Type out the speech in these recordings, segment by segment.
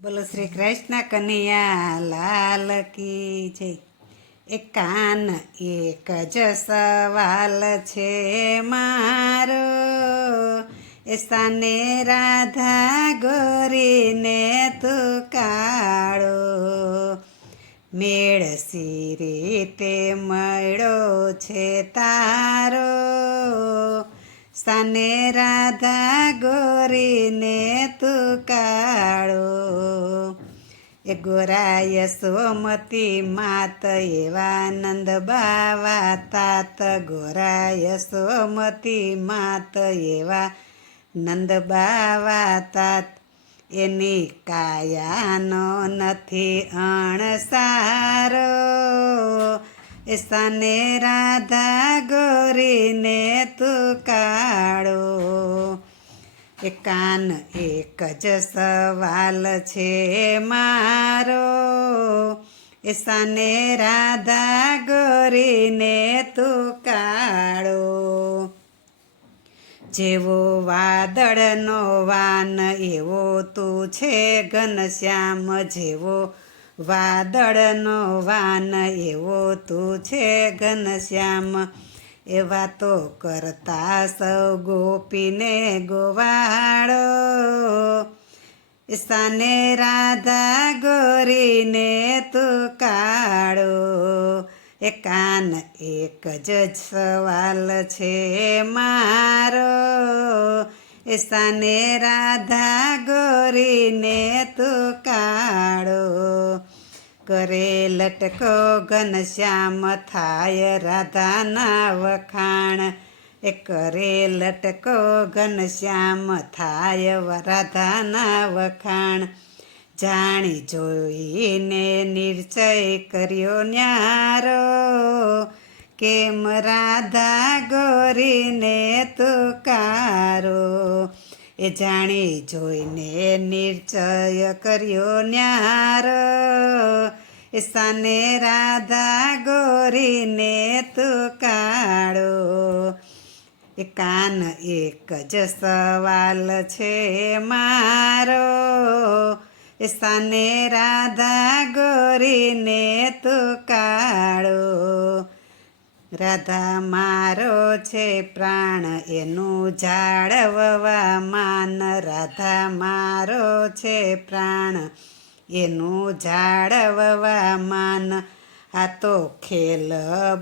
બોલો શ્રી કૃષ્ણ કનૈયા લાલ કી જય. એક કાન એક જ સવાલ છે મારો, એ સાને રાધા ગોરીને તું કાળો, મેળ સી રીતે મળ્યો છે તારો, સાને રાધા ગોરીને તું કાળો. એ ગોરા યશોમતી માત એવા નંદ બાવા તાત, ગોરા યશોમતી માત એવા નંદ બાવા તાત, એની કાયાનો નથી અણસારો, એ સાને રાધા ગોરીને તું કાળો. એ કાન એક જ સવાલ છે મારો, એ સાને રાધા ગોરીને તું કાળો. જેવો વાદળનો વાન એવો તું છે ઘનશ્યામ, જેવો વાદળનો વાન એવો તું છે ઘનશ્યામ, એ વાતો કરતા સૌ ગોપીને ગોવાળો, એ સાને રાધા ગોરીને તું કાળો. એ કાન એક જ સવાલ છે મારો, એ સાને રાધા ગોરીને તું કાળો. કરે લટકો ઘનશ્યામ થાય રાધાના વખાણ, એ કરે લટકો ઘનશ્યામ થાય રાધાના વખાણ, જાણી જોઈને નિશ્ચય કર્યો ન્યારો, કેમ રાધા ગોરીને તું કારો. એ જાણી જોઈને નિશ્ચય કર્યો ન્યારો, એ સાને રાધા ગોરીને તું કાળો. એ કાન એક જ સવાલ છે મારો, એ સાને રાધા ગોરીને તું કાળો. રાધા મારો છે પ્રાણ એનું જાળવવા માન, રાધા મારો છે પ્રાણ એનું જાળવવા માન, આ તો ખેલ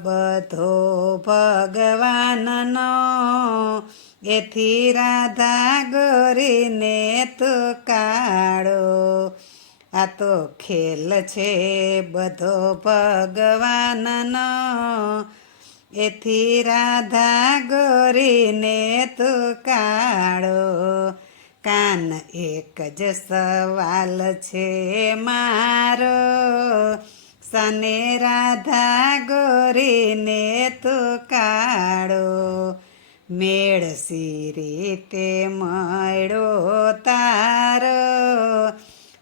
બધો ભગવાનનો, એથી રાધા ગોરીને તું કાળો. આ તો ખેલ છે બધો ભગવાનનો, એથી રાધા ગોરીને તું કાળો. કાન એક જ સવાલ છે મારો, સાને રાધા ગોરીને તું કાળો. મેળ સી રીતે મળ્યો તારો,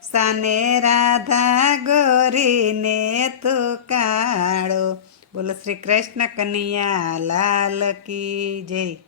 સાને રાધા ગોરીને તું કાળો. બોલો શ્રી કૃષ્ણ કનૈયા લાલ કી જય.